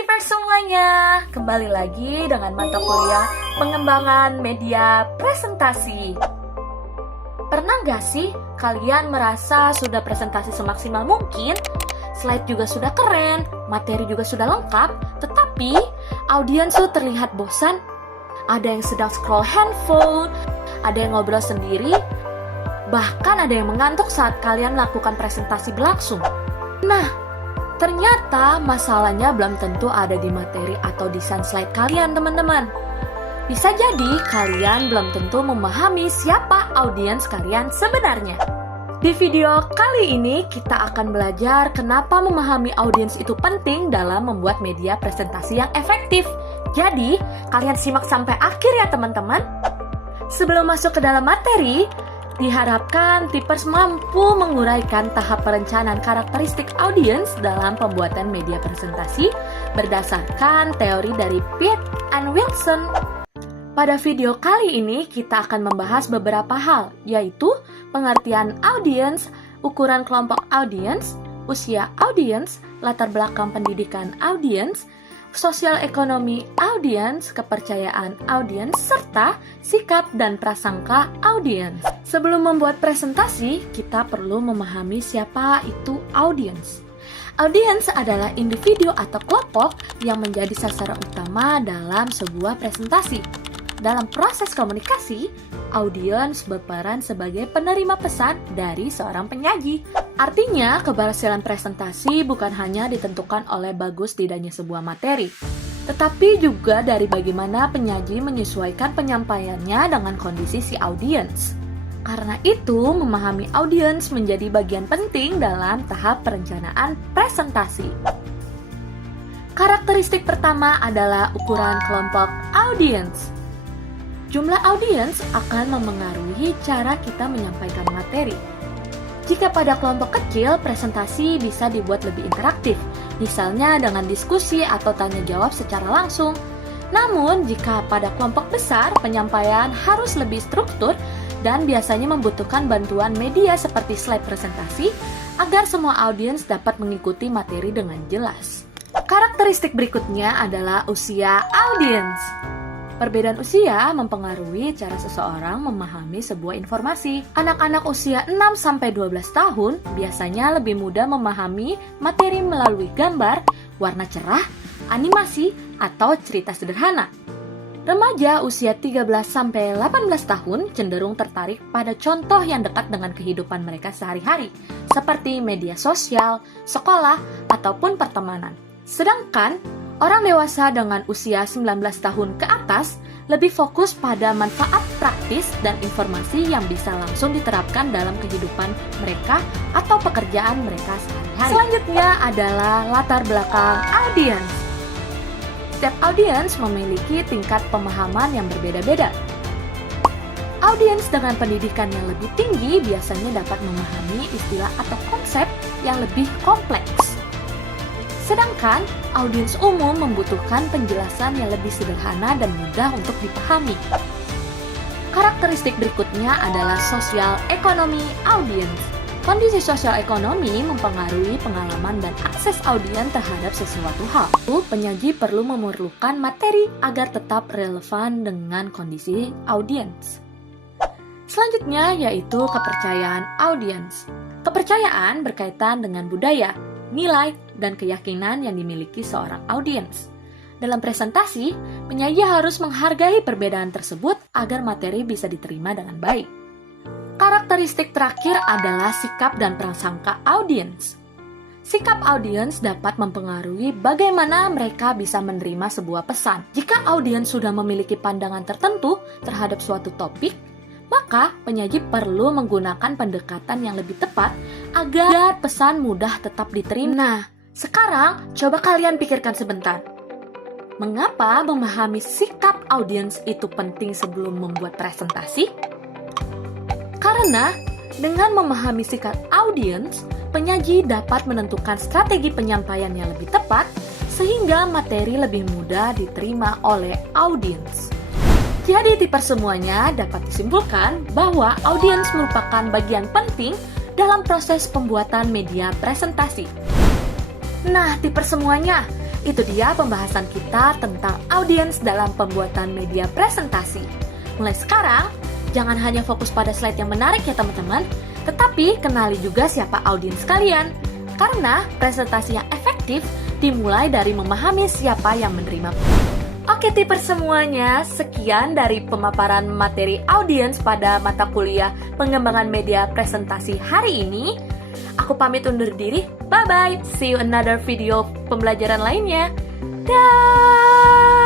tipers semuanya, kembali lagi dengan mata kuliah pengembangan media presentasi. Pernah gak sih kalian merasa sudah presentasi semaksimal mungkin, slide juga sudah keren, materi juga sudah lengkap, tetapi audiens tuh terlihat bosan? Ada yang sedang scroll handphone, ada yang ngobrol sendiri, bahkan ada yang mengantuk saat kalian melakukan presentasi berlangsung. Nah, ternyata masalahnya belum tentu ada di materi atau desain slide kalian, teman-teman. Bisa jadi kalian belum tentu memahami siapa audiens kalian sebenarnya. Di video kali ini kita akan belajar kenapa memahami audiens itu penting dalam membuat media presentasi yang efektif. Jadi, kalian simak sampai akhir ya teman-teman. Sebelum masuk ke dalam materi, diharapkan tipers mampu menguraikan tahap perencanaan karakteristik audiens dalam pembuatan media presentasi berdasarkan teori dari Pitt and Wilson. Pada video kali ini kita akan membahas beberapa hal, yaitu pengertian audiens, ukuran kelompok audiens, usia audiens, latar belakang pendidikan audiens, sosial ekonomi audiens, kepercayaan audiens, serta sikap dan prasangka audiens. Sebelum membuat presentasi, kita perlu memahami siapa itu audiens. Audiens adalah individu atau kelompok yang menjadi sasaran utama dalam sebuah presentasi. Dalam proses komunikasi, audiens berperan sebagai penerima pesan dari seorang penyaji. Artinya, keberhasilan presentasi bukan hanya ditentukan oleh bagus tidaknya sebuah materi, tetapi juga dari bagaimana penyaji menyesuaikan penyampaiannya dengan kondisi si audiens. Karena itu, memahami audiens menjadi bagian penting dalam tahap perencanaan presentasi. Karakteristik pertama adalah ukuran kelompok audiens. Jumlah audiens akan memengaruhi cara kita menyampaikan materi. Jika pada kelompok kecil, presentasi bisa dibuat lebih interaktif, misalnya dengan diskusi atau tanya jawab secara langsung. Namun, jika pada kelompok besar, penyampaian harus lebih struktur dan biasanya membutuhkan bantuan media seperti slide presentasi agar semua audiens dapat mengikuti materi dengan jelas. Karakteristik berikutnya adalah usia audiens. Perbedaan usia mempengaruhi cara seseorang memahami sebuah informasi. Anak-anak usia 6-12 tahun biasanya lebih mudah memahami materi melalui gambar, warna cerah, animasi, atau cerita sederhana. Remaja usia 13-18 tahun cenderung tertarik pada contoh yang dekat dengan kehidupan mereka sehari-hari, seperti media sosial, sekolah, ataupun pertemanan. Sedangkan orang dewasa dengan usia 19 tahun ke atas lebih fokus pada manfaat praktis dan informasi yang bisa langsung diterapkan dalam kehidupan mereka atau pekerjaan mereka sehari-hari. Selanjutnya adalah latar belakang audiens. Setiap audiens memiliki tingkat pemahaman yang berbeda-beda. Audiens dengan pendidikan yang lebih tinggi biasanya dapat memahami istilah atau konsep yang lebih kompleks. Sedangkan audiens umum membutuhkan penjelasan yang lebih sederhana dan mudah untuk dipahami. Karakteristik berikutnya adalah sosial ekonomi audiens. Kondisi sosial ekonomi mempengaruhi pengalaman dan akses audiens terhadap sesuatu hal. Penyaji perlu memerlukan materi agar tetap relevan dengan kondisi audiens. Selanjutnya yaitu kepercayaan audiens. Kepercayaan berkaitan dengan budaya, nilai, dan keyakinan yang dimiliki seorang audiens. Dalam presentasi, penyaji harus menghargai perbedaan tersebut agar materi bisa diterima dengan baik. Karakteristik terakhir adalah sikap dan prasangka audiens. Sikap audiens dapat mempengaruhi bagaimana mereka bisa menerima sebuah pesan. Jika audiens sudah memiliki pandangan tertentu terhadap suatu topik, maka penyaji perlu menggunakan pendekatan yang lebih tepat agar pesan mudah tetap diterima. Nah, sekarang coba kalian pikirkan sebentar. Mengapa memahami sikap audiens itu penting sebelum membuat presentasi? Karena dengan memahami sikap audiens, penyaji dapat menentukan strategi penyampaian yang lebih tepat sehingga materi lebih mudah diterima oleh audiens. Jadi tipers semuanya dapat disimpulkan bahwa audiens merupakan bagian penting dalam proses pembuatan media presentasi. Nah, tipers semuanya, Itu dia pembahasan kita tentang audiens dalam pembuatan media presentasi. Mulai sekarang, jangan hanya fokus pada slide yang menarik ya teman-teman, tetapi kenali juga siapa audiens kalian. Karena presentasi yang efektif dimulai dari memahami siapa yang menerima. Oke tipers semuanya, sekian dari pemaparan materi audiens pada mata kuliah pengembangan media presentasi hari ini. Aku pamit undur diri, bye-bye, see you another video pembelajaran lainnya. Dah.